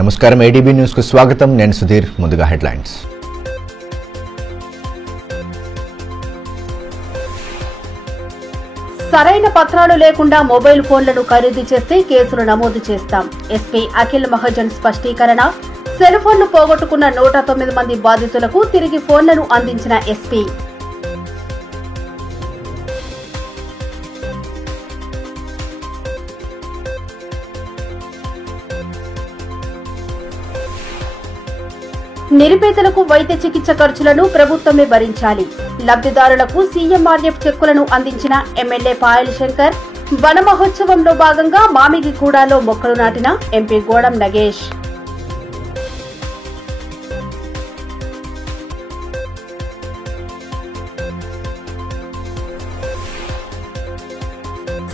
నమస్కారం ADB news కు స్వాగతం నేను సుధీర్ ముందుగా హెడ్లైన్స్ సరైన పత్రాలు లేకుండా మొబైల్ ఫోన్లను ఖరీదు చేస్తే కేసులు నమోదు చేస్తాం ఎస్పీ అఖిల్ మహాజన్ స్పష్టీకరణ సెల్ ఫోన్లు పోగొట్టుకున్న 109 మంది బాధితులకు తిరిగి ఫోన్లను అందించిన ఎస్పీ నిరుపేదలకు వైద్య చికిత్స ఖర్చులను ప్రభుత్వమే భరించాలి లబ్ధిదారులకు సీఎంఆర్ఎఫ్ చెక్కులను అందించిన ఎమ్మెల్యే పాయల్ శంకర్ వన మహోత్సవంలో భాగంగా మామిగిగూడలో మొక్కలు నాటిన ఎంపీ గోడం నగేష్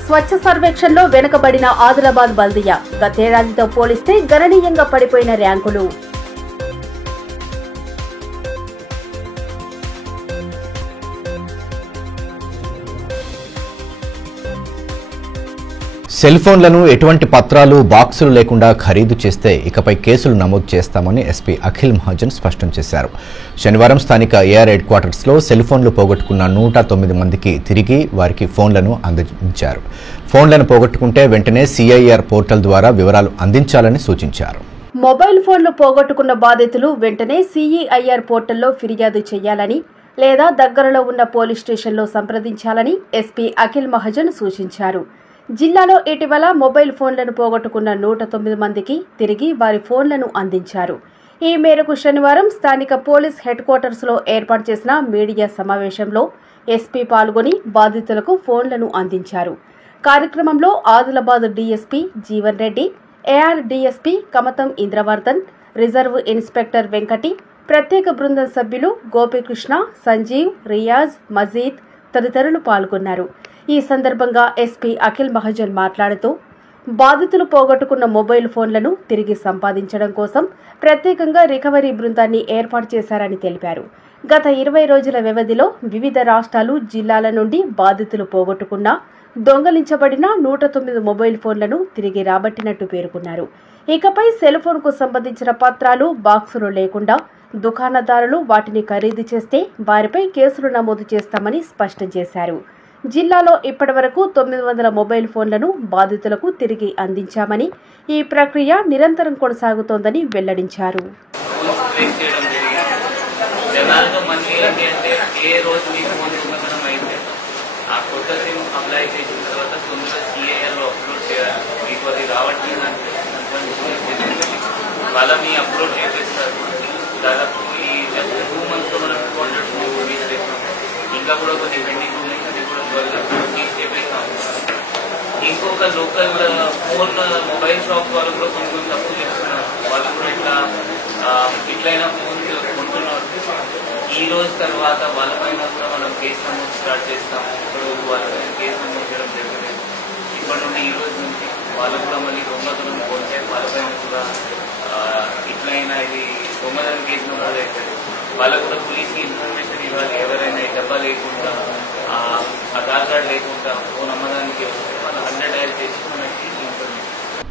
స్వచ్ఛ సర్వేక్షణలో వెనుకబడిన ఆదిలాబాద్ బల్దియా గతేడాదితో పోలిస్తే గణనీయంగా పడిపోయిన ర్యాంకులు సెల్ ఫోన్లను ఎటువంటి పత్రాలు బాక్సులు లేకుండా ఖరీదు చేస్తే ఇకపై కేసులు నమోదు చేస్తామని ఎస్పీ అఖిల్ మహాజన్ స్పష్టం చేశారు. శనివారం స్థానిక ఏఆర్ హెడ్ క్వార్టర్స్లో సెల్ ఫోన్లు పోగొట్టుకున్న 109 మందికి తిరిగి వారికి ఫోన్లను అందించారు. ఫోన్లను పోగొట్టుకుంటే వెంటనే సిఐఆర్ పోర్టల్ ద్వారా వివరాలు అందించాలని సూచించారు. మొబైల్ ఫోన్లు పోగొట్టుకున్న బాధితులు వెంటనే సిఐఆర్ పోర్టల్లో ఫిర్యాదు చేయాలని లేదా దగ్గరలో ఉన్న పోలీస్ స్టేషన్లో సంప్రదించాలని ఎస్పీ అఖిల్ మహాజన్ సూచించారు. జిల్లాలో ఇటీవల మొబైల్ ఫోన్లను పోగొట్టుకున్న 109 మందికి తిరిగి వారి ఫోన్లను అందించారు. ఈ మేరకు శనివారం స్థానిక పోలీస్ హెడ్ క్వార్టర్స్లో ఏర్పాటు చేసిన మీడియా సమావేశంలో ఎస్పీ పాల్గొని బాధితులకు ఫోన్లను అందించారు. కార్యక్రమంలో Adilabad DSP Jeevan Reddy, AR DSP Kamatham Indravardhan, reserve inspector Venkati, ప్రత్యేక బృందం సభ్యులు గోపీకృష్ణ, సంజీవ్, రియాజ్, మజీద్ తదితరులు పాల్గొన్నారు. ఈ సందర్భంగా ఎస్పీ అఖిల్ మహాజన్ మాట్లాడుతూ బాధితులు పోగొట్టుకున్న మొబైల్ ఫోన్లను తిరిగి సంపాదించడం కోసం ప్రత్యేకంగా రికవరీ బృందాన్ని ఏర్పాటు చేశారని తెలిపారు. గత 20 రోజుల వ్యవధిలో వివిధ రాష్ట్రాలు, జిల్లాల నుండి బాధితులు పోగొట్టుకున్న దొంగలించబడిన 109 మొబైల్ ఫోన్లను తిరిగి రాబట్టినట్టు పేర్కొన్నారు. ఇకపై సెల్ ఫోన్కు సంబంధించిన పత్రాలు, బాక్సులు లేకుండా దుకాణదారులు వాటిని ఖరీదు చేస్తే వారిపై కేసులు నమోదు చేస్తామని స్పష్టం చేశారు. జిల్లాలో ఇప్పటివరకు 900 మొబైల్ ఫోన్లను బాధితులకు తిరిగి అందించామని, ఈ ప్రక్రియ నిరంతరం కొనసాగుతోందని వెల్లడించారు. ఇంకొక లోకల్ ఫోన్ మొబైల్ షాప్ వాళ్ళు కూడా కొన్ని తప్పులు చేస్తున్నారు. వాళ్ళు కూడా ఇట్లయినా ఫోన్ కొంటున్నారు. ఈ రోజు తర్వాత వాళ్ళపైన కూడా మనం కేసు నమోదు స్టార్ట్ చేస్తాము. ఇప్పుడు వాళ్ళపైన కేసు నమోదు చేయడం జరగలేదు. ఇప్పటి నుండి ఈ రోజు నుంచి వాళ్ళు కూడా మళ్ళీ దొంగతనం పోతే వాళ్ళపైన కూడా ఇట్లయినా ఇది దొంగతనం కేసు నమోదు అవుతుంది. వాళ్ళకు కూడా పోలీస్కి ఇన్ఫర్మేషన్ ఇవ్వాలి. ఎవరైనా డబ్బా లేకుండా, ఆధార్ కార్డు లేకుండా ఫోన్ అమ్మడానికి వస్తే వాళ్ళు 100 డయల్ చేసి మనకి ఇన్ఫర్మేషన్.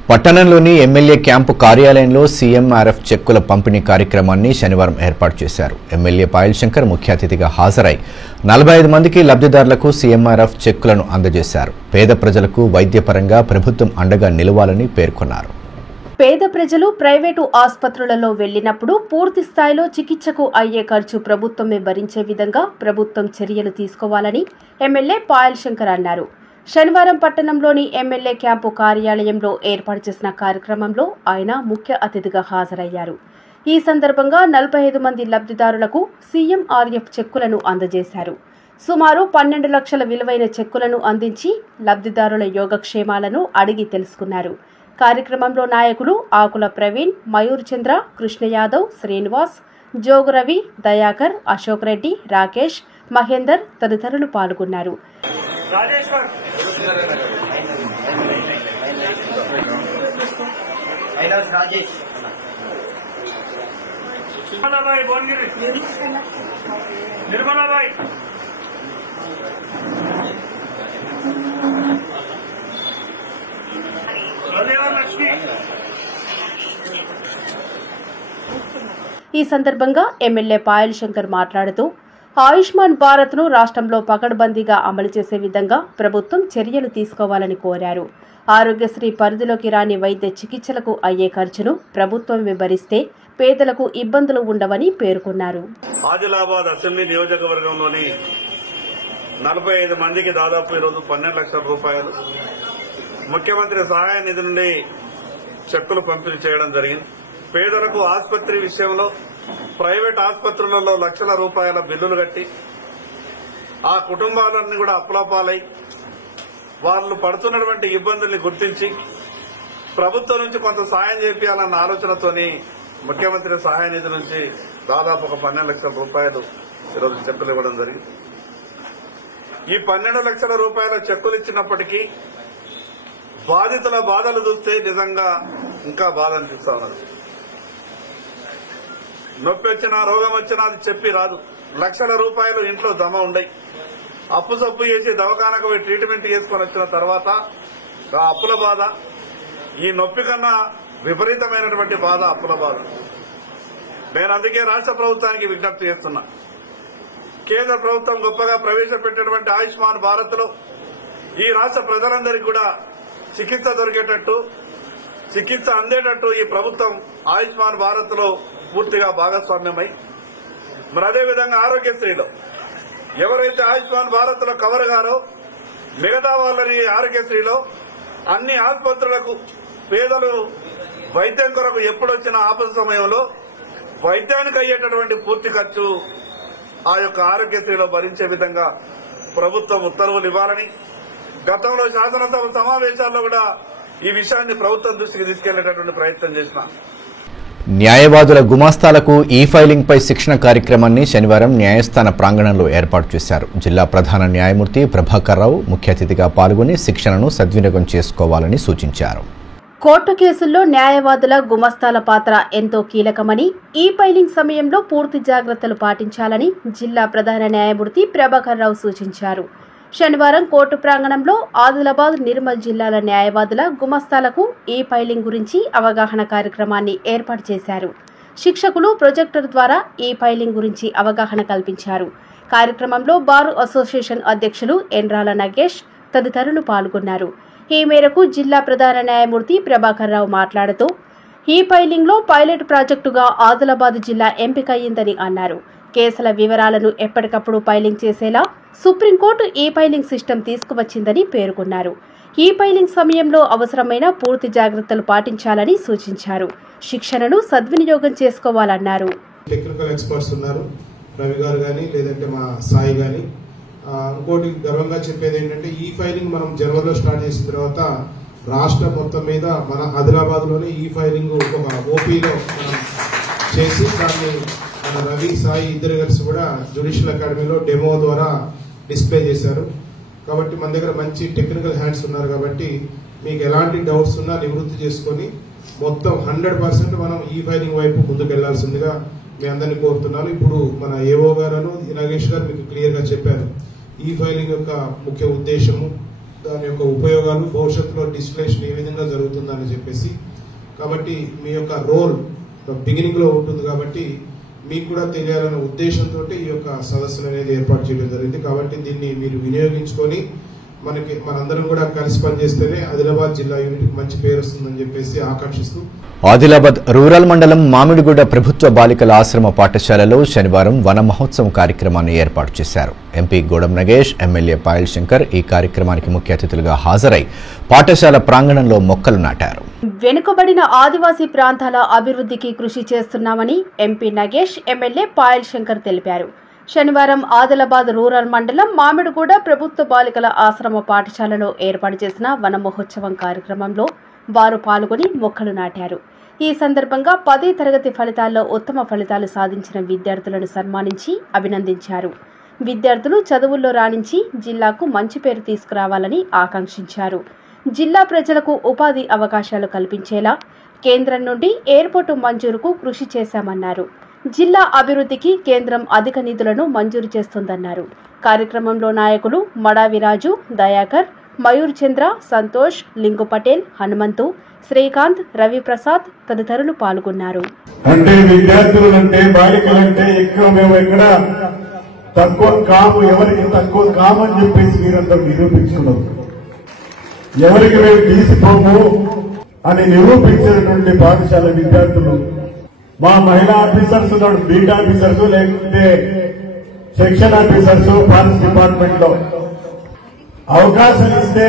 పట్టణంలోని ఎమ్మెల్యే క్యాంపు కార్యాలయంలో సీఎంఆర్ఎఫ్ చెక్కుల పంపిణీ కార్యక్రమాన్ని శనివారం ఏర్పాటు చేశారు. ఎమ్మెల్యే పాయల్ శంకర్ ముఖ్య అతిథిగా హాజరై 45 మందికి లబ్ధిదారులకు సీఎంఆర్ఎఫ్ చెక్కులను అందజేశారు. పేద ప్రజలకు వైద్యపరంగా ప్రభుత్వం అండగా నిలవాలని పేర్కొన్నారు. పేద ప్రజలు ప్రైవేటు ఆసుపత్రులలో వెళ్లినప్పుడు పూర్తి స్థాయిలో చికిత్సకు అయ్యే ఖర్చు ప్రభుత్వమే భరించే విధంగా ప్రభుత్వం చర్యలు తీసుకోవాలని ఎమ్మెల్యే పాయల్ శంకర్ అన్నారు. శనివారం పట్టణంలోని ఎమ్మెల్యే క్యాంపు కార్యాలయంలో ఏర్పాటు చేసిన కార్యక్రమంలో ఆయన ముఖ్య అతిథిగా హాజరయ్యారు. ఈ సందర్భంగా 45 మంది లబ్ధిదారులకు సీఎంఆర్ఎఫ్ చెక్కులను అందజేశారు. సుమారు 12 లక్షల విలువైన చెక్కులను అందించి లబ్ధిదారుల యోగక్షేమాలను అడిగి తెలుసుకున్నారు. కార్యక్రమంలో నాయకులు ఆకుల ప్రవీణ్, మయూర్ చంద్ర, కృష్ణ యాదవ్, శ్రీనివాస్, జోగురవి, దయాకర్, అశోక్ రెడ్డి, రాకేష్, మహేందర్ తదితరులు పాల్గొన్నారు. ఈ సందర్భంగా ఎమ్మెల్యే పాయల్ శంకర్ మాట్లాడుతూ ఆయుష్మాన్ భారత్ను రాష్ట్రంలో పకడ్బందీగా అమలు చేసే విధంగా ప్రభుత్వం చర్యలు తీసుకోవాలని కోరారు. ఆరోగ్యశ్రీ పరిధిలోకి రాని వైద్య చికిత్సలకు అయ్యే ఖర్చును ప్రభుత్వం వివరిస్తే పేదలకు ఇబ్బందులు ఉండవని పేర్కొన్నారు. ఆదిలాబాద్ అసెంబ్లీ నియోజకవర్గంలోని 45 మందికి దాదాపు ఈరోజు 12 లక్షల రూపాయలు ముఖ్యమంత్రి సహాయ నిధి నుండి చెక్కులు పంపిణీ చేయడం జరిగింది. పేదలకు ఆసుపత్రి విషయంలో ప్రైవేట్ ఆసుపత్రులలో లక్షల రూపాయల బిల్లులు కట్టి ఆ కుటుంబాలన్నీ కూడా అప్పులపాలై వాళ్ళు పడుతున్నటువంటి ఇబ్బందుల్ని గుర్తించి ప్రభుత్వం నుంచి కొంత సాయం చేయాలన్న ఆలోచనతోని ముఖ్యమంత్రి సహాయ నిధి నుంచి దాదాపు ఒక 12 లక్షల రూపాయలు ఈరోజు చెక్కులు ఇవ్వడం జరిగింది. ఈ 12 లక్షల రూపాయల చెక్కులు ఇచ్చినప్పటికీ బాధితుల బాధలు చూస్తే నిజంగా ఇంకా బాధ అనిపిస్తా ఉన్నది. నొప్పి వచ్చినా రోగం వచ్చినా అది చెప్పి రాదు. లక్షల రూపాయలు ఇంట్లో జమ ఉండయి. అప్పు సప్పు చేసి దవాఖానకు పోయి ట్రీట్మెంట్ చేసుకుని వచ్చిన తర్వాత ఆ అప్పుల బాధ, ఈ నొప్పి కన్నా విపరీతమైనటువంటి బాధ అప్పుల బాధ. నేను అందుకే రాష్ట్ర ప్రభుత్వానికి విజ్ఞప్తి చేస్తున్నా. కేంద్ర ప్రభుత్వం గొప్పగా ప్రవేశపెట్టినటువంటి ఆయుష్మాన్ భారత్ లో ఈ రాష్ట్ర ప్రజలందరికీ కూడా చికిత్స దొరికేటట్టు, చికిత్స అందేటట్టు ఈ ప్రభుత్వం ఆయుష్మాన్ భారత్ లో పూర్తిగా భాగస్వామ్యమై, మరి అదేవిధంగా ఆరోగ్యశ్రీలో ఎవరైతే ఆయుష్మాన్ భారత్ లో కవర్ గారో మిగతా వాళ్ళని ఆరోగ్యశ్రీలో అన్ని ఆసుపత్రులకు పేదలు వైద్యం కొరకు ఎప్పుడొచ్చిన ఆపద సమయంలో వైద్యానికి అయ్యేటటువంటి పూర్తి ఖర్చు ఆ యొక్క ఆరోగ్యశ్రీలో భరించే విధంగా ప్రభుత్వం ఉత్తర్వులు ఇవ్వాలని గతంలో శాసనసభ సమావేశాల్లో కూడా ఈ విషయాన్ని ప్రభుత్వం దృష్టికి తీసుకెళ్లేటటువంటి ప్రయత్నం చేసిన. న్యాయవాదుల గుమాస్తాలకు ఈ ఫైలింగ్ పై శిక్షణ కార్యక్రమాన్ని శనివారం న్యాయస్థాన ప్రాంగణంలో ఏర్పాటు చేశారు. జిల్లా ప్రధాన న్యాయమూర్తి ప్రభాకర్ రావు ముఖ్య అతిథిగా పాల్గొని శిక్షణను సద్వినియోగం చేసుకోవాలని సూచించారు. కోర్టు కేసుల్లో న్యాయవాదుల గుమస్తాల పాత్ర ఎంతో కీలకమని, ఈ ఫైలింగ్ సమయంలో పూర్తి జాగ్రత్తలు పాటించాలని జిల్లా ప్రధాన న్యాయమూర్తి ప్రభాకర్ రావు సూచించారు. శనివారం కోర్టు ప్రాంగణంలో ఆదిలాబాద్, నిర్మల్ జిల్లాల న్యాయవాదుల గుమస్తాలకు ఈ ఫైలింగ్ గురించి అవగాహన కార్యక్రమాన్ని ఏర్పాటు చేశారు. శిక్షకులు ప్రొజెక్టర్ ద్వారా ఈ ఫైలింగ్ గురించి అవగాహన కల్పించారు. కార్యక్రమంలో బార్ అసోసియేషన్ అధ్యక్షులు ఎన్రాల నగేష్ తదితరులు పాల్గొన్నారు. ఈ మేరకు జిల్లా ప్రధాన న్యాయమూర్తి ప్రభాకర్ రావు మాట్లాడుతూ ఈ ఫైలింగ్లో పైలట్ ప్రాజెక్టుగా ఆదిలాబాద్ జిల్లా ఎంపికయ్యిందని అన్నారు. కేసుల వివరాలను ఎప్పటికప్పుడు ఫైలింగ్ చేసేలా సుప్రీంకోర్టు ఈ ఫైలింగ్ సిస్టమ్ తీసుకువచ్చిందని పేర్కొన్నారు. ఈ ఫైలింగ్ సమయంలో అవసరమైన పూర్తి జాగ్రత్తలు పాటించాలని సూచించారు. శిక్షణను సద్వినియోగం చేసుకోవాలన్నారు. టెక్నికల్ ఎక్స్పర్ట్స్ ఉన్నారు, రవి గారు కానీ లేదంటే మా సాయి కానీ. ఇంకోటి గర్వంగా చెప్పేది ఏంటంటే ఈ ఫైలింగ్ మనం జనవరిలో స్టార్ట్ చేసిన తర్వాత రాష్ట్రం మొత్తం మీద మన ఆదిలాబాద్ లోనే ఈ ఫైలింగ్ ఒక ఓపీలో మనం చేసి దాన్ని మన రవి సాయి ఇద్దరు కలిసి కూడా జ్యుడిషియల్ అకాడమీలో డెమో ద్వారా డిస్ప్లే చేశారు. కాబట్టి మన దగ్గర మంచి టెక్నికల్ హ్యాండ్స్ ఉన్నారు. కాబట్టి మీకు ఎలాంటి డౌట్స్ ఉన్నా నివృత్తి చేసుకుని మొత్తం 100% మనం ఈ ఫైలింగ్ వైపు ముందుకు వెళ్లాల్సిందిగా మీ అందరినీ కోరుతున్నాను. ఇప్పుడు మన ఏఓ గారు నాగేష్ గారు మీకు క్లియర్ గా చెప్పారు ఈ ఫైలింగ్ యొక్క ముఖ్య ఉద్దేశము, దాని యొక్క ఉపయోగాలు, భవిష్యత్తులో డిస్టిలేషన్ ఏ విధంగా జరుగుతుందని చెప్పేసి. కాబట్టి మీ యొక్క రోల్ బిగినింగ్ లో ఉంటుంది కాబట్టి మీకు కూడా తెలియాలనే ఉద్దేశంతో ఈ యొక్క సదస్సులు అనేది ఏర్పాటు చేయడం జరిగింది. కాబట్టి దీన్ని మీరు వినియోగించుకొని మనందరం కూడా కలిసి పనిచేస్తేనే ఆదిలాబాద్ జిల్లా యూనిట్ మంచి పేరు వస్తుందని చెప్పేసి ఆకాంక్షిస్తూ ఆదిలాబాద్ రూరల్ మండలం మామిడిగూడ ప్రభుత్వ బాలికల ఆశ్రమ పాఠశాలలో శనివారం వన మహోత్సవం కార్యక్రమాన్ని ఏర్పాటు చేశారు. ఎంపీ గోడం నగేష్, ఎమ్మెల్యే పాయల్ శంకర్ ఈ కార్యక్రమానికి ముఖ్య అతిథులుగా హాజరై పాఠశాల ప్రాంగణంలో మొక్కలు నాటారు. వెనుకబడిన ఆదివాసీ ప్రాంతాల అభివృద్ధికి కృషి చేస్తున్నామని ఎంపీ నగేష్, ఎమ్మెల్యే పాయల్ శంకర్ తెలిపారు. శనివారం ఆదిలాబాద్ రూరల్ మండలం మామిడిగూడ ప్రభుత్వ బాలికల ఆశ్రమ పాఠశాలలో ఏర్పాటు చేసిన వన మహోత్సవం కార్యక్రమంలో వారు పాల్గొని మొక్కలు నాటారు. ఈ సందర్భంగా 10వ తరగతి ఫలితాల్లో ఉత్తమ ఫలితాలు సాధించిన విద్యార్థులను సన్మానించి అభినందించారు. విద్యార్థులు చదువుల్లో రాణించి జిల్లాకు మంచి పేరు తీసుకురావాలని ఆకాంక్షించారు. జిల్లా ప్రజలకు ఉపాధి అవకాశాలు కల్పించేలా కేంద్రం నుండి ఎయిర్పోర్టు మంజూరుకు కృషి చేశామన్నారు. జిల్లా అభివృద్ధికి కేంద్రం అధిక నిధులను మంజూరు చేస్తుందన్నారు. కార్యక్రమంలో నాయకులు మడావిరాజు, దయాకర్, మయూర్ చంద్ర, సంతోష్, లింగు పటేల్, హనుమంతు, శ్రీకాంత్, రవిప్రసాద్ తదితరులు పాల్గొన్నారు. అంటే విద్యార్థులంటే బాలికలంటే ఎక్కువ మేము ఎక్కడ తక్కువ కాము, ఎవరికి తక్కువ కామని చెప్పేసి మీరందరూ నిరూపించుకున్నారు. ఎవరికి మేము తీసిపోము అని నిరూపించినటువంటి పాఠశాల విద్యార్థులు మా మహిళా ఆఫీసర్స్ ఉన్నాడు, బీట్ ఆఫీసర్స్ లేకపోతే సెక్షన్ ఆఫీసర్స్ ఫారెస్ట్ డిపార్ట్మెంట్ లో అవకాశం ఇస్తే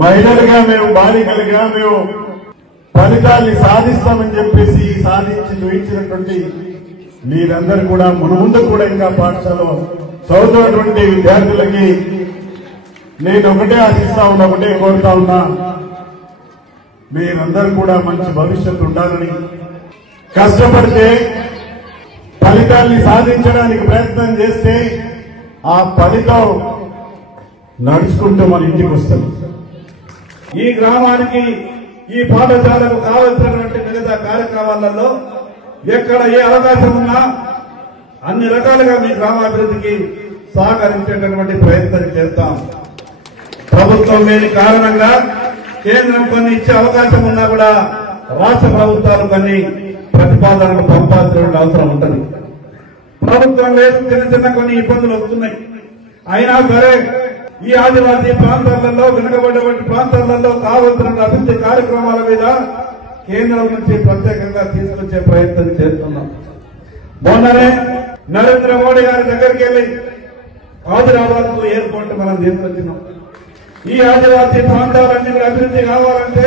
మహిళలుగా మేము బాలికలుగా మేము ఫలితాన్ని సాధిస్తామని చెప్పేసి సాధించి చూపించినటువంటి మీరందరూ కూడా మునుముందు కూడా ఇంకా పాఠశాలలో చదువుతున్నటువంటి విద్యార్థులకి నేను ఒకటే ఆశిస్తా ఉన్నా, ఒకటే కోరుతా ఉన్నా, మీరందరూ కూడా మంచి భవిష్యత్తు ఉండాలని, కష్టపడితే ఫలితాన్ని సాధించడానికి ప్రయత్నం చేస్తే ఆ ఫలితం నడుచుకుంటూ మన ఇంటికి వస్తుంది. ఈ గ్రామానికి ఈ పాఠశాలకు కావలసినటువంటి మిగతా కార్యక్రమాలలో ఎక్కడ ఏ అవకాశం ఉన్నా అన్ని రకాలుగా మీ గ్రామాభివృద్ధికి సహకరించేటటువంటి ప్రయత్నం చేస్తాం. ప్రభుత్వం లేని కారణంగా కేంద్రం కొన్ని ఇచ్చే అవకాశం ఉన్నా కూడా రాష్ట్ర ప్రభుత్వాలు కొన్ని ప్రతిపాదనలు పంపాల్సిన అవసరం ఉంటుంది. ప్రభుత్వం లేదు, చిన్న చిన్న కొన్ని ఇబ్బందులు వస్తున్నాయి. అయినా సరే ఈ ఆదివాసీ ప్రాంతాలలో, వెనుకబడ్డటువంటి ప్రాంతాలలో కావలసిన అభివృద్ధి కార్యక్రమాల మీద కేంద్రం నుంచి ప్రత్యేకంగా తీసుకొచ్చే ప్రయత్నం చేస్తున్నాం. మొన్ననే నరేంద్ర మోడీ గారి దగ్గరికి వెళ్లి ఆదిలాబాద్ కు ఎయిర్పోర్ట్ మనం తీసుకొచ్చినాం. ఈ ఆదివాసీ ప్రాంతాలన్నీ కూడా అభివృద్ధి కావాలంటే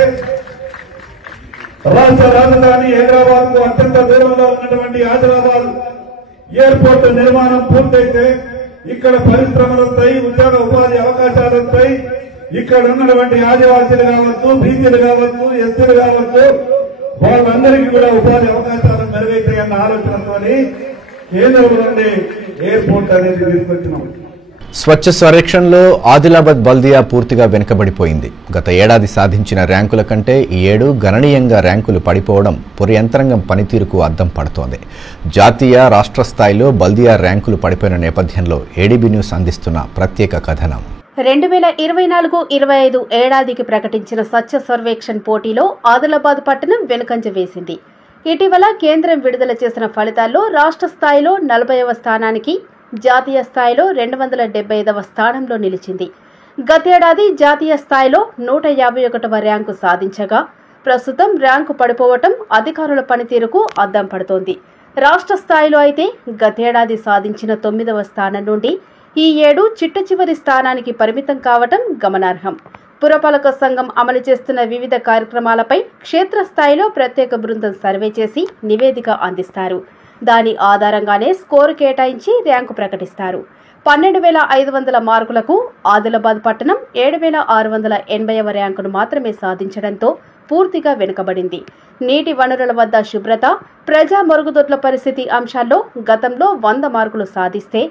రాష్ట్ర రాజధాని హైదరాబాద్ కు అత్యంత దూరంలో ఉన్నటువంటి ఆదిలాబాద్ ఎయిర్పోర్ట్ నిర్మాణం పూర్తయితే ఇక్కడ పరిశ్రమలు వస్తాయి, ఉద్యోగ ఉపాధి అవకాశాలు వస్తాయి. ఇక్కడ ఉన్నటువంటి ఆదివాసీలు కావచ్చు, బీసీలు కావచ్చు, ఎస్సీలు కావచ్చు, వాళ్ళందరికీ కూడా ఉపాధి అవకాశాలు మెరుగైతాయన్న ఆలోచనతో కేంద్రం నుండి ఎయిర్పోర్ట్ అనేది తీసుకొచ్చినాం. స్వచ్ఛ సర్వేక్షణలో ఆదిలాబాద్ బల్దియా పూర్తిగా వెనుకబడిపోయింది. గత ఏడాది సాధించిన ర్యాంకుల కంటే ఈ ఏడు గణనీయంగా ర్యాంకులు పడిపోవడం పుర యంత్రాంగం పనితీరుకు అద్దం పడుతోంది. జాతీయ, రాష్ట్ర స్థాయిలో బల్దియా ర్యాంకులు పడిపోయిన నేపథ్యంలో ఏడీబీ న్యూస్ అందిస్తున్న ప్రత్యేక కథనం. 2024-25 ఏడాదికి ప్రకటించిన స్వచ్ఛ సర్వేక్షణ్ పోటీలో ఆదిలాబాద్ పట్టణం వెనుకంజ వేసింది. ఇటీవల కేంద్రం విడుదల చేసిన ఫలితాల్లో రాష్ట్ర స్థాయిలో 40వ స్థానానికి, జాతీయ స్థాయిలో 275వ స్థానంలో నిలిచింది. గతేడాది జాతీయ స్థాయిలో 151వ ర్యాంకు సాధించగా ప్రస్తుతం ర్యాంకు పడిపోవటం అధికారుల పనితీరుకు అద్దం పడుతోంది. రాష్ట్ర స్థాయిలో అయితే గతేడాది సాధించిన 9వ స్థానం నుండి ఈ ఏడు చిట్టచివరి స్థానానికి పరిమితం కావటం గమనార్హం. పురపాలక సంఘం అమలు చేస్తున్న వివిధ కార్యక్రమాలపై క్షేత్రస్థాయిలో ప్రత్యేక బృందం సర్వే చేసి నివేదిక అందిస్తారు. దాని ఆధారంగానే స్కోరు కేటాయించి ర్యాంకు ప్రకటిస్తారు. 12,500 మార్కులకు ఆదిలాబాద్ పట్టణం 7,680వ ర్యాంకును మాత్రమే సాధించడంతో పూర్తిగా వెనుకబడింది. నీటి వనరుల వద్ద శుభ్రత, ప్రజా మరుగుదొడ్ల పరిస్థితి అంశాల్లో గతంలో 100 మార్కులు సాధిస్తే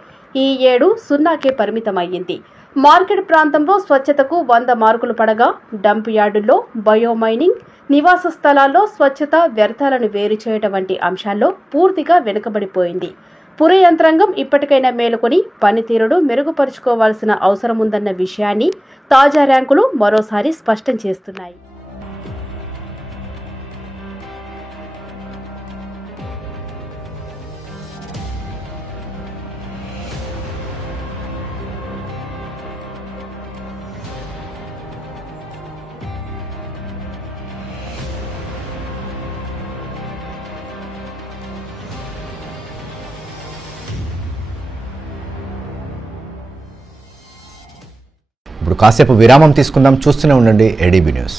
ఈ ఏడు 0కే పరిమితమయ్యింది. మార్కెట్ ప్రాంతంలో స్వచ్ఛతకు 100 మార్కులు పడగా డంప్ యార్డుల్లో, బయోమైనింగ్, నివాస స్థలాల్లో స్వచ్ఛత, వ్యర్థాలను వేరు చేయడం వంటి అంశాల్లో పూర్తిగా వెనుకబడిపోయింది. పుర యంత్రాంగం ఇప్పటికైనా మేలుకొని పనితీరును మెరుగుపరుచుకోవాల్సిన అవసరం ఉందన్న విషయాన్ని తాజా ర్యాంకులు మరోసారి స్పష్టం చేస్తున్నాయి. ఇప్పుడు కాసేపు విరామం తీసుకుందాం. చూస్తూనే ఉండండి ADB news.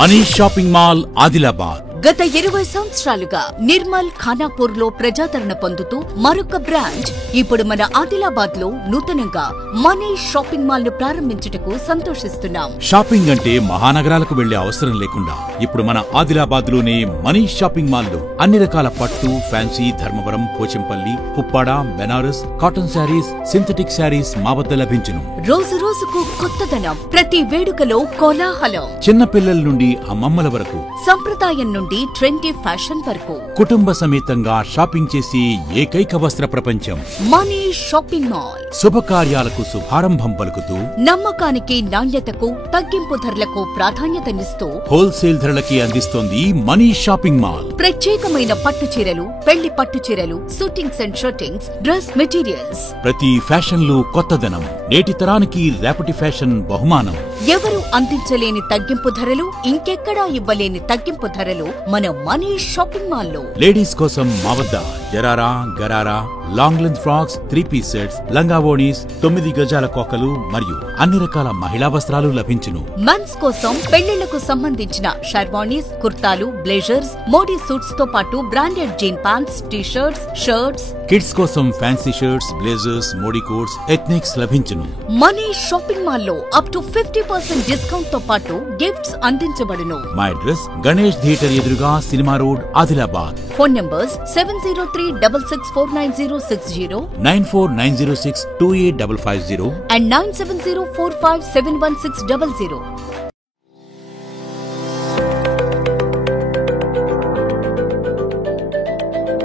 Manish shopping mall Adilabad గత 20 సంవత్సరాలుగా నిర్మల్, ఖానాపూర్ లో ప్రజాదరణ పొందుతూ మరొక బ్రాంచ్ ఇప్పుడు మన ఆదిలాబాద్ లో నూతనంగా మనీష్ షాపింగ్ మాల్ ను ప్రారంభించుటకు సంతోషిస్తున్నాం. షాపింగ్ అంటే మహానగరాలకు వెళ్లే అవసరం లేకుండా ఇప్పుడు మన ఆదిలాబాద్ లోనే మనీష్ షాపింగ్ మాల్ లో అన్ని రకాల పట్టు, fancy, Dharmavaram, Pochampally, Puppada, Banaras, cotton saris, synthetic saris మా వద్ద లభించును. రోజు రోజుకు కొత్తదనం, ప్రతి వేడుకలో కోలాహలం. చిన్న పిల్లల నుండి అమ్మమ్మల వరకు, సంప్రదాయం నుండి నుండి ట్రెండీ ఫ్యాషన్ వరకు కుటుంబ సమేతంగా షాపింగ్ చేసే ఏకైక వస్త్ర ప్రపంచం మనీ షాపింగ్ మాల్. శుభకార్యాలకు శుభారంభం పలుకుతూ నమ్మకానికి, నాణ్యతకు, తగ్గింపు ధరలకు ప్రాధాన్యతనిస్తూ హోల్సేల్ ధరలకి అందిస్తోంది మనీ షాపింగ్ మాల్. ప్రత్యేకమైన పట్టు చీరలు, పెళ్లి పట్టు చీరలు, shootings and shirtings, dress materials. ప్రతి ఫ్యాషన్ లో కొత్తదనం, నేటి తరానికి రేపటి ఫ్యాషన్ బహుమానం. ఎవరు అందించలేని తగ్గింపు ధరలు, ఇంకెక్కడా ఇవ్వలేని తగ్గింపు ధరలు మన మనీ షాపింగ్ మాల్లో. లేడీస్ కోసం మా వద్ద జరారా, gharara, long length frocks, 3-piece sets, లంగావోణీస్, 9 గజాల కోకలు మరియు అన్ని రకాల మహిళా వస్త్రాలు లభించును. మెన్స్ కోసం పెళ్లిళ్లకు సంబంధించిన షర్వాణీస్, కుర్తాలు, బ్లేజర్స్, మోడీ సూట్స్ తో పాటు branded jean pants, T shirts, shirts. Kids కోసం fancy shirts, blazers, Modi coats, ethnics లభించును. మనీ షాపింగ్ మాల్లో అప్ టు 50% డిస్కౌంట్ తో పాటు గిఫ్ట్స్ అందించబడును. మా అడ్రస్ గణేష్ థియేటర్ ఎదురుగా, cinema road, Adilabad. Phone numbers 703664060, 9490628550 and 9704571600.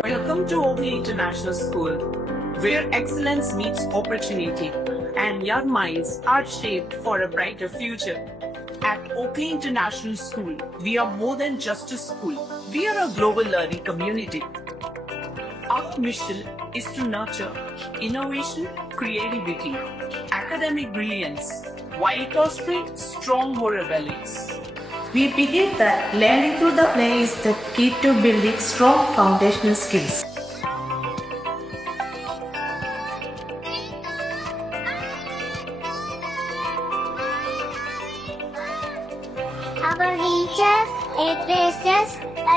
Welcome to Oakley International School, where excellence meets opportunity and young minds are shaped for a brighter future. At Oakley International School, we are more than just a school. We are a global learning community. Our mission is to nurture innovation, creativity, academic brilliance, while fostering strong moral values. We believe that learning through the play is the key to building strong foundational skills. Our teachers encourage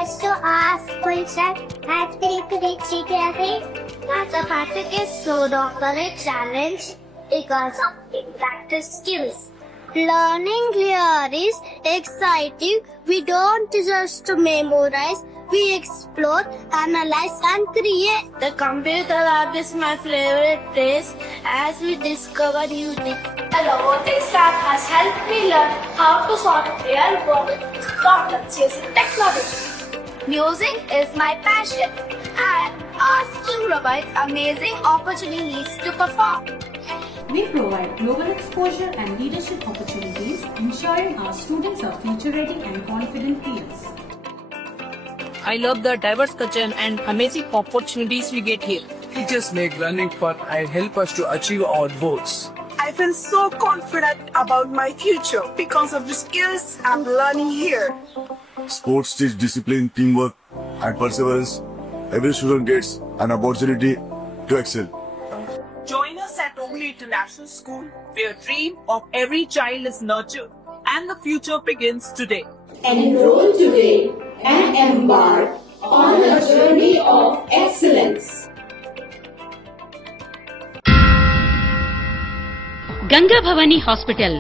us to ask questions and think critically. Mathematics is so often a challenge because of practice skills. Learning here is exciting. We don't just memorize, we explore, analyze and create. The computer lab is my favorite place as we discover unique. The robotics lab has helped me learn how to solve real world problems using technology. Music is my passion and our school provides amazing opportunities to perform. We provide global exposure and leadership opportunities, ensuring our students are future-ready and confident peers. I love the diverse culture and amazing opportunities we get here. Teachers make learning fun and help us to achieve our goals. I feel so confident about my future because of the skills I'm learning here. Sports teach discipline, teamwork, and perseverance. Every student gets an opportunity to excel. Join us at Oakley International School, where dream of every child is nurtured and the future begins today. Enroll today and embark on a journey of excellence. Ganga Bhavani hospital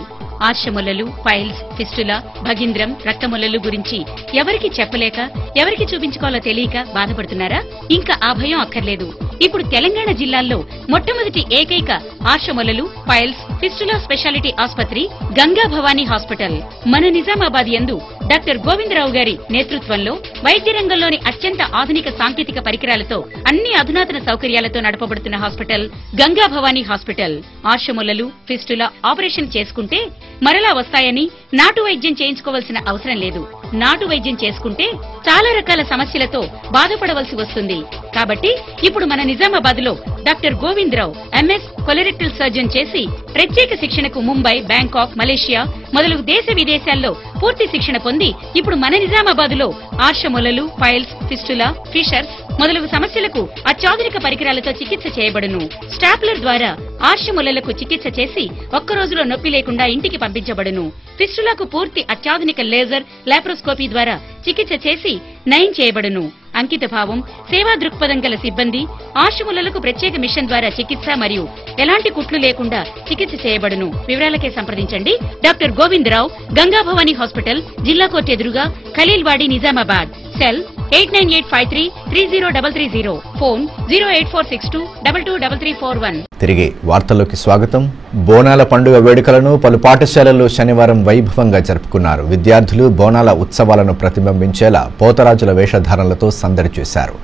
ఆర్షములలు, piles, fistula, భగింద్రం, రక్తములలు గురించి ఎవరికి చెప్పలేక, ఎవరికి చూపించుకోవాలో తెలియక బాధపడుతున్నారా? ఇంకా ఆ భయం అక్కర్లేదు. ఇప్పుడు తెలంగాణ జిల్లాల్లో మొట్టమొదటి ఏకైక ఆర్షములలు, ఫైల్స్, ఫిస్టులా స్పెషాలిటీ ఆసుపత్రి గంగా భవానీ హాస్పిటల్ మన నిజామాబాద్ యందు డాక్టర్ గోవిందరావు గారి నేతృత్వంలో వైద్య రంగంలోని అత్యంత ఆధునిక సాంకేతిక పరికరాలతో అన్ని అధునాతన సౌకర్యాలతో నడపబడుతున్న హాస్పిటల్ గంగా భవానీ హాస్పిటల్. ఆర్షములలు, ఫిస్టులా ఆపరేషన్ చేసుకుంటే మరలా వస్తాయని నాటు వైద్యం చేయించుకోవాల్సిన అవసరం లేదు. నాటు వైద్యం చేసుకుంటే చాలా రకాల సమస్యలతో బాధపడవలసి వస్తుంది. కాబట్టి ఇప్పుడు మన నిజామాబాద్ లో doctor Govindarao MS colorectal surgeon చేసి ప్రత్యేక శిక్షణకు ముంబై, బ్యాంకాక్, మలేషియా మొదలగు దేశ విదేశాల్లో పూర్తి శిక్షణ పొంది ఇప్పుడు మన నిజామాబాద్ లో ఆర్షములలు, ఫైల్స్, ఫిస్టులా, ఫిషర్స్ మొదలగు సమస్యలకు అత్యాధునిక పరికరాలతో చికిత్స చేయబడును. స్టాప్లర్ ద్వారా ఆర్షములలకు చికిత్స చేసి ఒక్క రోజులో నొప్పి లేకుండా ఇంటికి పంపించబడును. ఫిస్టులాకు పూర్తి అత్యాధునిక లేజర్, లాప్రోస్కోపీ ద్వారా చికిత్స చేసి నయం చేయబడును. అంకిత భావం, సేవా దృక్పథం గల సిబ్బంది, ఆర్షములలకు ప్రత్యేక మిషన్ ద్వారా చికిత్స మరియు ఎలాంటి కుట్లు లేకుండా చికిత్స చేయబడును. వివరాలకే సంప్రదించండి డాక్టర్ గోవిందరావు, గంగా భవానీ హాస్పిటల్, జిల్లా కోర్టు ఎదురుగా, ఖలీల్వాడి, నిజామాబాద్. సెల్ 8985330330. ఫోన్ 08462223341. తిరిగి వార్తల్లోకి స్వాగతం. బోనాల పండుగ వేడుకలను పలు పాఠశాలల్లో శనివారం వైభవంగా జరుపుకున్నారు. విద్యార్థులు బోనాల ఉత్సవాలను ప్రతిబింబించేలా పోతరాజుల వేషధారణలతో సందడి చేశారు.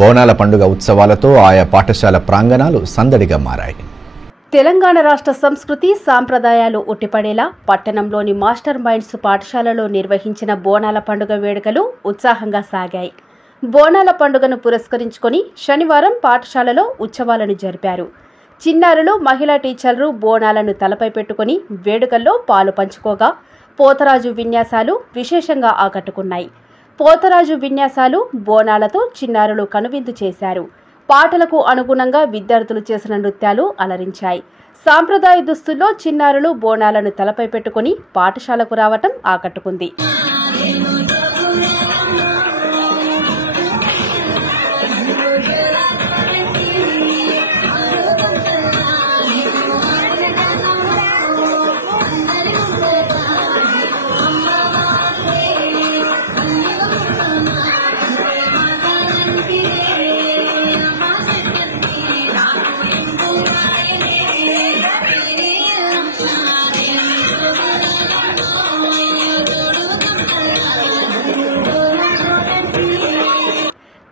బోనాల పండుగ ఉత్సవాలతో ఆయా పాఠశాల ప్రాంగణాలు సందడిగా మారాయి. తెలంగాణ రాష్ట్ర సంస్కృతి సాంప్రదాయాలు ఉట్టిపడేలా పట్టణంలోని మాస్టర్ మైండ్స్ పాఠశాలలో నిర్వహించిన బోనాల పండుగ వేడుకలు ఉత్సాహంగా సాగాయి. బోనాల పండుగను పురస్కరించుకొని శనివారం పాఠశాలలో ఉత్సవాలను జరిపారు. చిన్నారులు, మహిళా టీచర్లు బోనాలను తలపై పెట్టుకుని వేడుకల్లో పాలు పంచుకోగా పోతరాజు విన్యాసాలు విశేషంగా ఆకట్టుకున్నాయి. పోతరాజు విన్యాసాలు, బోనాలతో చిన్నారులు కనువిందు చేశారు. పాటలకు అనుగుణంగా విద్యార్థులు చేసిన నృత్యాలు అలరించాయి. సాంప్రదాయ దుస్తుల్లో చిన్నారులు బోనాలను తలపై పెట్టుకుని పాఠశాలకు రావటం ఆకట్టుకుంది.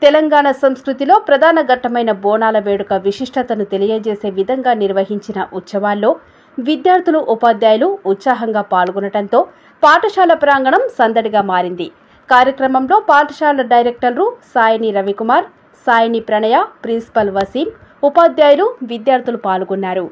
తెలంగాణ సంస్కృతిలో ప్రధాన ఘట్టమైన బోనాల వేడుక విశిష్టతను తెలియజేసే విధంగా నిర్వహించిన ఉత్సవాల్లో విద్యార్థులు, ఉపాధ్యాయులు ఉత్సాహంగా పాల్గొనడంతో పాఠశాల ప్రాంగణం సందడిగా మారింది. కార్యక్రమంలో పాఠశాల డైరెక్టర్లు సాయిని రవికుమార్, సాయిని ప్రణయ, ప్రిన్సిపల్ వసీం, ఉపాధ్యాయులు, విద్యార్థులు పాల్గొన్నారు.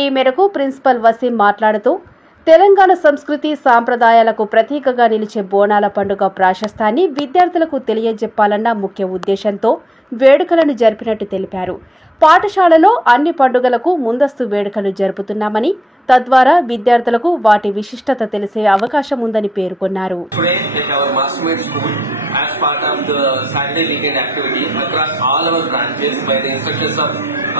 ఈ మేరకు ప్రిన్సిపల్ వసీం మాట్లాడుతూ తెలంగాణ సంస్కృతి సాంప్రదాయాలకు ప్రతీకగా నిలిచే బోనాల పండుగ ప్రాశస్తాన్ని విద్యార్థులకు తెలియజెప్పాలన్న ముఖ్య ఉద్దేశంతో వేడుకలను జరిపినట్టు తెలిపారు. పాఠశాలలో అన్ని పండుగలకు ముందస్తు వేడుకలు జరుపుతున్నామని, తద్వారా విద్యార్థులకు వాటి విశిష్టత తెలిసే అవకాశం ఉందని పేర్కొన్నారు. As part of the Saturday weekend activity across all our branches by the instructions of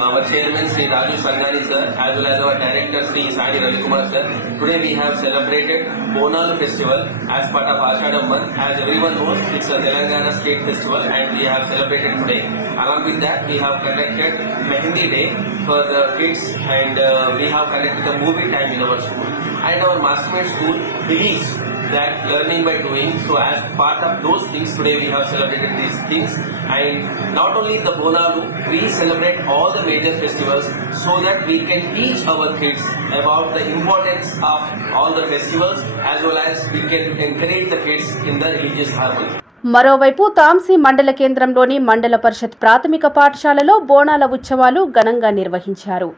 our chairman Sri Raju Sangani sir as well as our director Sri Sani Ravikumar sir, today we have celebrated Bonal festival as part of Ashadam month. As everyone knows, it's a Telangana state festival and we have celebrated today. Along with that, we have conducted Mehendi Day for the kids and we have conducted a movie time in our school. And our Mastermind school believes that learning by doing. So as part of those things, today we have celebrated these things. And not only the Bonalu, we celebrate all the major festivals so that we can teach our kids about the importance of all the festivals as well as we can encourage the kids in the religious harmony. మరోవైపు తాంసీ మండల కేంద్రంలోని మండల పరిషత్ ప్రాథమిక పాఠశాలలో బోనాల ఉత్సవాలు ఘనంగా నిర్వహించారు.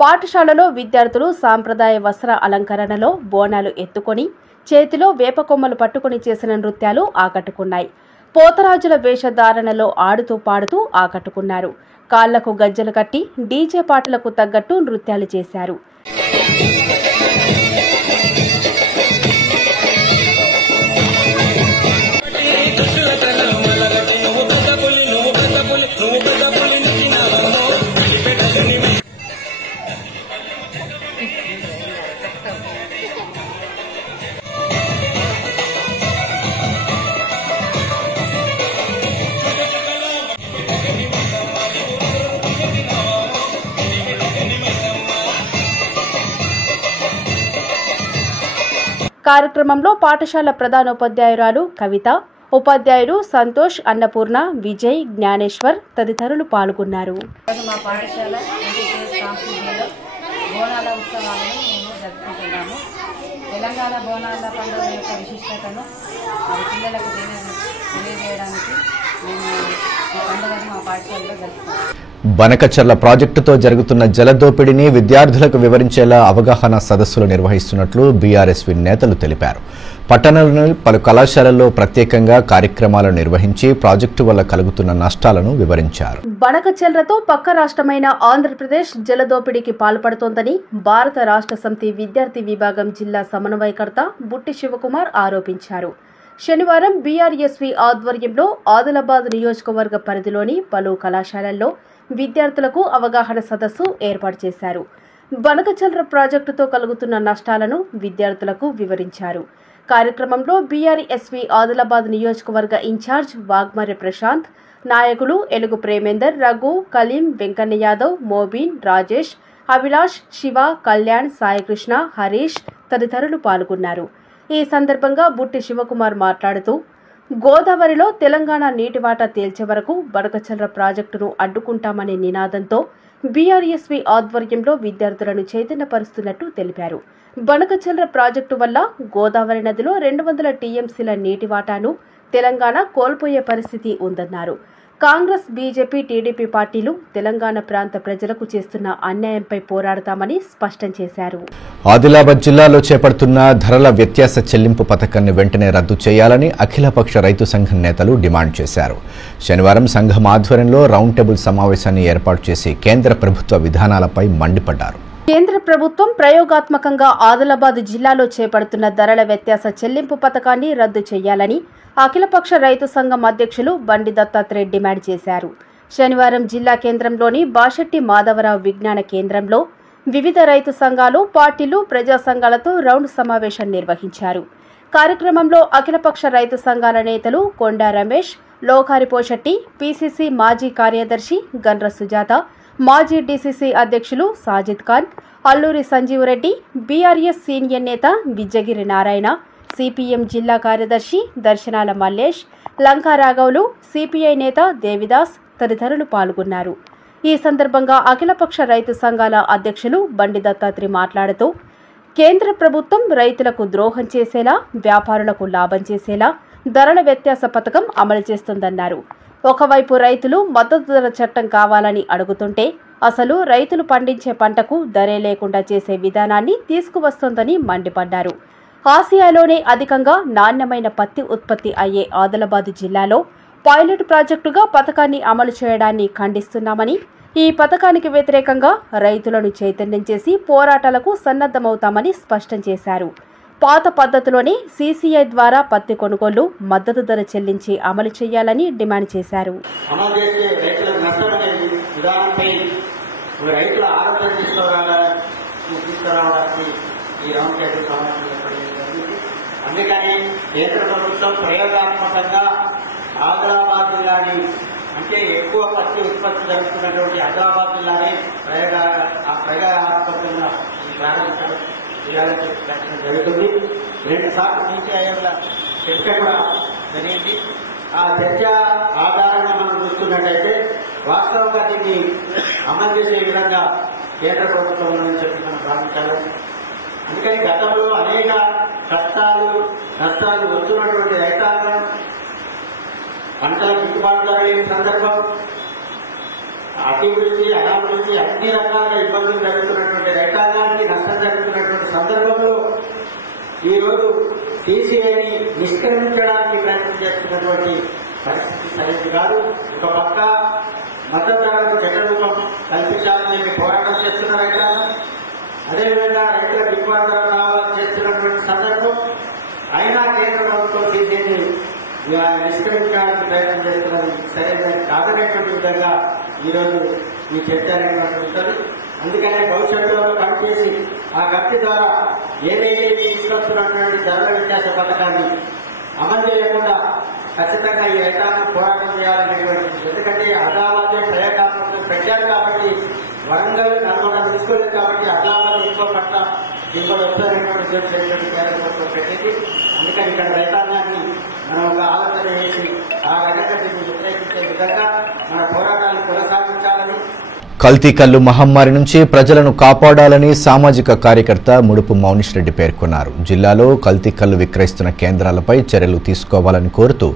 పాఠశాలలో విద్యార్థులు సాంప్రదాయ వస్త్ర అలంకరణలో బోనాలు ఎత్తుకొని చేతిలో వేపకొమ్మలు పట్టుకుని చేసిన నృత్యాలు ఆకట్టుకున్నాయి. పోతరాజుల వేషధారణలో ఆడుతూ పాడుతూ ఆకట్టుకున్నారు. కాళ్లకు గజ్జలు కట్టి డీజే పాటలకు తగ్గట్టు నృత్యాలు చేశారు. కార్యక్రమంలో పాఠశాల ప్రధానోపాధ్యాయురాలు కవిత, ఉపాధ్యాయులు సంతోష్, అన్నపూర్ణ, విజయ్, జ్ఞానేశ్వర్ తదితరులు పాల్గొన్నారు. మా పాఠశాల బోనాల ఉత్సవాలను మేము జరుపుకుంటున్నాము. తెలంగాణ బోనాల పండుగ యొక్క విశిష్టతను పిల్లలకు తెలియజేయడానికి మేము ఈ పండుగను మా పాఠశాలలో జరుపుకుంటాము. బనకచర్ల ప్రాజెక్టుతో జరుగుతున్న జలదోపిడీని విద్యార్థులకు వివరించేలా అవగాహన సదస్సులు నిర్వహిస్తున్నట్లు బీఆర్ఎస్వి నేతలు తెలిపారు. పట్టణంలోని పలు కళాశాలల్లో ప్రత్యేకంగా కార్యక్రమాలు నిర్వహించి ప్రాజెక్టు వల్ల కలుగుతున్న నష్టాలను వివరించారు. బనకచర్లతో పక్క రాష్ట్రమైన ఆంధ్రప్రదేశ్ జలదోపిడీకి పాల్పడుతోందని భారత రాష్ట్ర సమితి విద్యార్థి విభాగం జిల్లా సమన్వయకర్త బుట్టి శివకుమార్ ఆరోపించారు. శనివారం బీఆర్ఎస్వి ఆధ్వర్యంలో ఆదిలాబాద్ నియోజకవర్గ పరిధిలోని పలు కళాశాలల్లో విద్యార్థులకు అవగాహన సదస్సు ఏర్పాటు చేశారు. బనకచర్ల ప్రాజెక్టుతో కలుగుతున్న నష్టాలను విద్యార్థులకు వివరించారు. కార్యక్రమంలో బీఆర్ఎస్వి ఆదిలాబాద్ నియోజకవర్గ ఇన్ఛార్జ్ వాగ్మర్రి ప్రశాంత్, నాయకులు ఎలుగు ప్రేమేందర్, రఘు, కలీం, వెంకన్న యాదవ్, మోబీన్, రాజేష్, అభిలాష్, శివ, కళ్యాణ్, సాయికృష్ణ, హరీష్ తదితరులు పాల్గొన్నారు. ఈ సందర్భంగా బుట్టి శివకుమార్ మాట్లాడుతూ, గోదావరిలో తెలంగాణ నీటి వాటా తేల్చే వరకు బనకచర్ల ప్రాజెక్టును అడ్డుకుంటామనే నినాదంతో బీఆర్ఎస్వి ఆధ్వర్యంలో విద్యార్థులను చైతన్యపరుస్తున్నట్టు తెలిపారు. బనకచర్ల ప్రాజెక్టు వల్ల గోదావరి నదిలో 200 టీఎంసీల నీటి వాటాను తెలంగాణ కోల్పోయే పరిస్థితి ఉందన్నారు. కాంగ్రెస్, బీజేపీ, టీడీపీ పార్టీలు తెలంగాణ ప్రాంత ప్రజలకు చేస్తున్న అన్యాయంపై పోరాడతామని స్పష్టం చేశారు. ఆదిలాబాద్ జిల్లాలో చేపడుతున్న ధరల వ్యత్యాస చెల్లింపు పథకాన్ని వెంటనే రద్దు చేయాలని అఖిలపక్ష రైతు సంఘం నేతలు డిమాండ్ చేశారు. శనివారం సంఘం ఆధ్వర్యంలో రౌండ్ టేబుల్ సమావేశాన్ని ఏర్పాటు చేసి కేంద్ర ప్రభుత్వ విధానాలపై మండిపడ్డారు. కేంద్ర ప్రభుత్వం ప్రయోగాత్మకంగా ఆదిలాబాద్ జిల్లాలో చేపడుతున్న ధరల వ్యత్యాస చెల్లింపు పథకాన్ని రద్దు చేయాలని అఖిలపక్ష రైతు సంఘం అధ్యక్షులు బండి దత్తాత్రేయ డిమాండ్ చేశారు. శనివారం జిల్లా కేంద్రంలోని బాషెట్టి మాధవరావు విజ్ఞాన కేంద్రంలో వివిధ రైతు సంఘాలు, పార్టీలు, ప్రజా సంఘాలతో రౌండ్ సమావేశం నిర్వహించారు. కార్యక్రమంలో అఖిలపక్ష రైతు సంఘాల నేతలు కొండా రమేష్, లోకారి పోషెట్టి, పీసీసీ మాజీ కార్యదర్శి గండ్ర సుజాత, మాజీ డీసీసీ అధ్యక్షులు సాజిద్ ఖాన్, అల్లూరి సంజీవ్ రెడ్డి, బీఆర్ఎస్ సీనియర్ నేత బిజ్జగిరి నారాయణ, సిపిఎం జిల్లా కార్యదర్శి దర్శనాల మల్లేష్, లంకా రాఘవులు, సిపిఐ నేత దేవిదాస్ తదితరులు పాల్గొన్నారు. ఈ సందర్భంగా అఖిలపక్ష రైతు సంఘాల అధ్యక్షులు బండి దత్తాత్రేయ మాట్లాడుతూ, కేంద్ర ప్రభుత్వం రైతులకు ద్రోహం చేసేలా, వ్యాపారులకు లాభం చేసేలా ధరల వ్యత్యాస పథకం అమలు చేస్తుందన్నారు. ఒకవైపు రైతులు మద్దతు ధర చట్టం కావాలని అడుగుతుంటే అసలు రైతులు పండించే పంటకు ధరే లేకుండా చేసే విధానాన్ని తీసుకువస్తోందని మండిపడ్డారు. ఆసియాలోనే అధికంగా నాణ్యమైన పత్తి ఉత్పత్తి అయ్యే ఆదిలాబాద్ జిల్లాలో పైలట్ ప్రాజెక్టుగా పథకాన్ని అమలు చేయడాన్ని ఖండిస్తున్నామని, ఈ పథకానికి వ్యతిరేకంగా రైతులను చైతన్యం చేసి పోరాటాలకు సన్నద్దమవుతామని స్పష్టం చేశారు. పాత పద్ధతిలోనే సీసీఐ ద్వారా పత్తి కొనుగోలు, మద్దతు ధర చెల్లించి అమలు చేయాలని డిమాండ్ చేశారు. అందుకని కేంద్ర ప్రభుత్వం ప్రయోగాత్మకంగా ఆదిలాబాద్ జిల్లాని, అంటే ఎక్కువ పత్తి ఉత్పత్తి జరుగుతున్నటువంటి ఆదిలాబాద్ జిల్లాని ప్రయోగాత్మకంగా ఈ ప్రారంభించడం చేయాలని చెప్పి జరుగుతుంది. 2 సార్లు నీతి ఆయోగ్ల చర్చ కూడా జరిగింది. ఆ చర్చ ఆధారంగా మనం చూస్తున్నట్టయితే వాస్తవంగా దీన్ని అమలు చేసే విధంగా కేంద్ర ప్రభుత్వం ఉందని చెప్పి మనం భావించాలి. అందుకని గతంలో అనేక కష్టాలు, నష్టాలు వస్తున్నటువంటి రైతాంగం, పంటల గిట్టుబాటు ధర లేని సందర్భం, అతివృష్టి, అనావృష్టి, అన్ని రకాలుగా ఇబ్బందులు జరుగుతున్నటువంటి రైతాంగానికి నష్టం జరుగుతున్నటువంటి సందర్భంలో ఈరోజు సీసీఐని నిష్క్రమించడానికి ప్రయత్నం చేస్తున్నటువంటి పరిస్థితి సరైనది కాదు. ఒక పక్క మద్దతు ధరలకు చట్ట రూపం కల్పించాలని చెప్పి పోరాటం చేస్తున్న రైతాంగం, అదేవిధంగా రైతుల గిట్టుబాటు ధర రావాలని చేస్తున్నటువంటి సందర్భం అయినా కేంద్ర ప్రభుత్వం తీసేది నిష్క్రమించడానికి ప్రయత్నం చేస్తున్నది సరైన కాదనేటువంటి విధంగా ఈరోజు ఈ చర్చ ఉంటుంది. అందుకనే భవిష్యత్తులో కమిటీ చేసి ఆ కమిటీ ద్వారా ఏదైతే తీసుకొస్తున్నటువంటి ధరల వ్యత్యాస పథకాన్ని అమలు చేయకుండా ఖచ్చితంగా ఈ రైతాంగం పోరాటం చేయాలనేటువంటి, ఎందుకంటే అదాబాద్ ప్రయోగాత్మకం పెట్టారు కాబట్టి వరంగల్ నల్గొండ తీసుకోలేదు కాబట్టి అదాబాద్ ఇంకో పట్ల దిగుబడి వస్తారనేటువంటి ఉద్దేశం కేంద్ర ప్రభుత్వం పెట్టింది. అందుకని ఇక్కడ రైతాంగాన్ని మనం ఒక ఆలోచన చేసి ఆ రకంగా దీన్ని వ్యతిరేకించే విధంగా మన పోరాటాన్ని కొనసాగించాలని, కల్తీ కల్లు మహమ్మారి నుంచి ప్రజలను కాపాడాలని సామాజిక కార్యకర్త ముడుపు మౌనిష్ రెడ్డి పేర్కొన్నారు. జిల్లాలో కల్తీ కల్లు విక్రయిస్తున్న కేంద్రాలపై చర్యలు తీసుకోవాలని కోరుతూ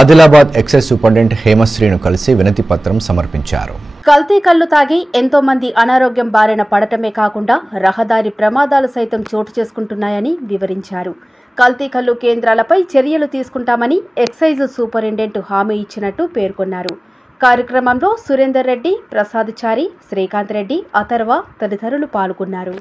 ఆదిలాబాద్ ఎక్సైజ్ సూపరింటెండెంట్ హేమశ్రీను కలిసి వినతి పత్రం సమర్పించారు. కల్తీ కల్లు తాగి ఎంతో మంది అనారోగ్యం బారిన పడటమే కాకుండా రహదారి ప్రమాదాలు సైతం చోటు చేసుకుంటున్నాయని వివరించారు. కల్తీ కల్లు కేంద్రాలపై చర్యలు తీసుకుంటామని ఎక్సైజ్ సూపరింటెండెంట్ హామీ ఇచ్చినట్టు పేర్కొన్నారు. కార్యక్రమంలో సురేందర్ రెడ్డి, ప్రసాద్ చారి, శ్రీకాంత్ రెడ్డి, అథర్వ తదితరులు పాల్గొన్నారు.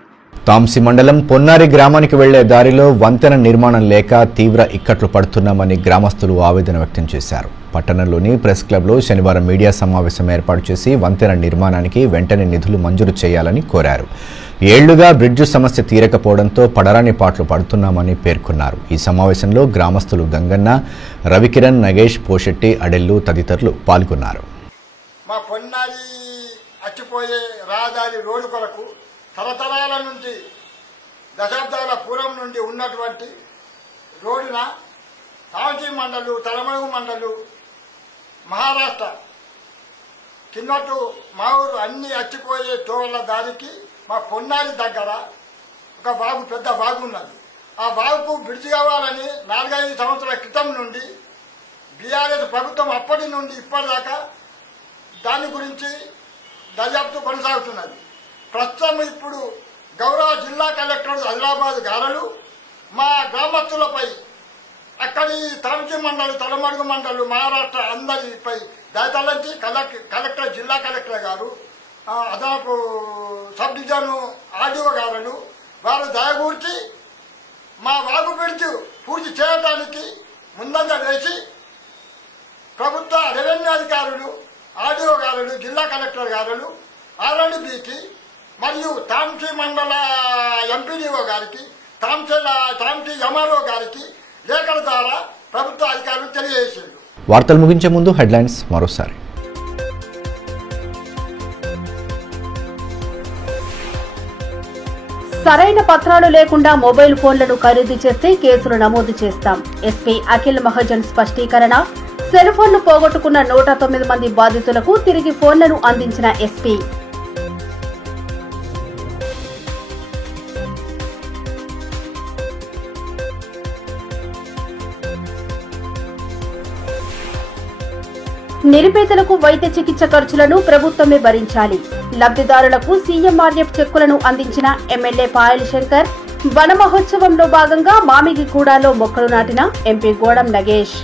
తాంసి మండలం పొన్నారి గ్రామానికి వెళ్లే దారిలో వంతెన నిర్మాణం లేక తీవ్ర ఇక్కట్లు పడుతున్నామని గ్రామస్తులు ఆవేదన వ్యక్తం చేశారు. పట్టణంలోని ప్రెస్ క్లబ్లో శనివారం మీడియా సమావేశం ఏర్పాటు చేసి వంతెన నిర్మాణానికి వెంటనే నిధులు మంజూరు చేయాలని కోరారు. ఏళ్లుగా బ్రిడ్జు సమస్య తీరకపోవడంతో పడరాని పాటలు పడుతున్నామని పేర్కొన్నారు. ఈ సమావేశంలో గ్రామస్తులు గంగన్న, రవికిరణ్, నగేష్, పోషెట్టి, అడెల్లు తదితరులు పాల్గొన్నారు. మా పొన్నారి అచ్చిపోయే రహదారి రోడ్డు కొరకు తరతరాల నుండి దశాబ్దాల పూర్వం నుండి ఉన్నటువంటి రోడ్డున తాంసి మండలు, తలమడుగు మండలు, మహారాష్ట్ర కిన్నట్టు మా ఊరు అన్ని అచ్చిపోయే తోళ్ల దారికి మా పొన్నారి దగ్గర ఒక వాగు, పెద్ద వాగు ఉన్నది. ఆ వాగుకు బ్రిడ్జి కావాలని 4-5 సంవత్సరాల క్రితం నుండి బీఆర్ఎస్ ప్రభుత్వం అప్పటి నుండి ఇప్పటిదాకా దాని గురించి దర్యాప్తు కొనసాగుతున్నది. ప్రస్తుతం ఇప్పుడు గౌరవ జిల్లా కలెక్టర్ ఆదిలాబాద్ గారు మా గ్రామస్తులపై అక్కడి తరంజి మండలి, తలమడుగు మండలు, మహారాష్ట్ర అందరిపై దయతలంచి కలెక్టర్, జిల్లా కలెక్టర్ గారు, అదనపు సబ్ డివిజన్ ఆర్డీఓ గారు వారు దయగూర్చి మా వాగు బ్రిడ్జ్ పూర్తి చేయడానికి ముందంజ వేసి ప్రభుత్వ రెవెన్యూ అధికారులు, ఆర్డీఓ గారు, జిల్లా కలెక్టర్ గారు, ఆర్ఎండ్బికి మరియు తాంసి మండల ఎంపీడీఓ గారికి, తాంసి ఎంఆర్ఓ గారికి లేఖల ద్వారా ప్రభుత్వ అధికారులు తెలియజేశారు. వార్తలు ముగించే ముందు హెడ్లైన్స్ మరోసారి. సరైన పత్రాలు లేకుండా మొబైల్ ఫోన్లను ఖరీదు చేస్తే కేసులు నమోదు చేస్తాం. ఎస్పీ అఖిల్ మహాజన్ స్పష్టీకరణ. సెల్ ఫోన్లు పోగొట్టుకున్న 109 మంది బాధితులకు తిరిగి ఫోన్లను అందించిన ఎస్పీ. నిరుపేదలకు వైద్య చికిత్స ఖర్చులను ప్రభుత్వమే భరించాలి. లబ్ధిదారులకు సీఎంఆర్ఎఫ్ చెక్కులను అందించిన ఎమ్మెల్యే పాయల్ శంకర్. వన మహోత్సవంలో భాగంగా మామిగిగూడలో మొక్కలు నాటిన ఎంపీ గోడం నగేష్.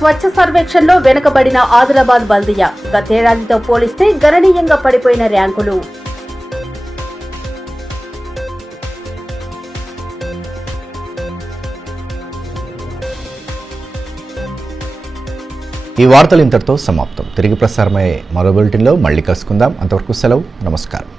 స్వచ్ఛ సర్వేక్షణలో వెనుకబడిన ఆదిలాబాద్ బల్దియా. గతేడాదితో పోలిస్తే గణనీయంగా పడిపోయిన ర్యాంకులు. ఈ వార్తలు ఇంతటితో సమాప్తం. తిరిగి ప్రసారమయ్యే మరో బులెటిన్లో మళ్ళీ కలుసుకుందాం. అంతవరకు సెలవు. నమస్కారం.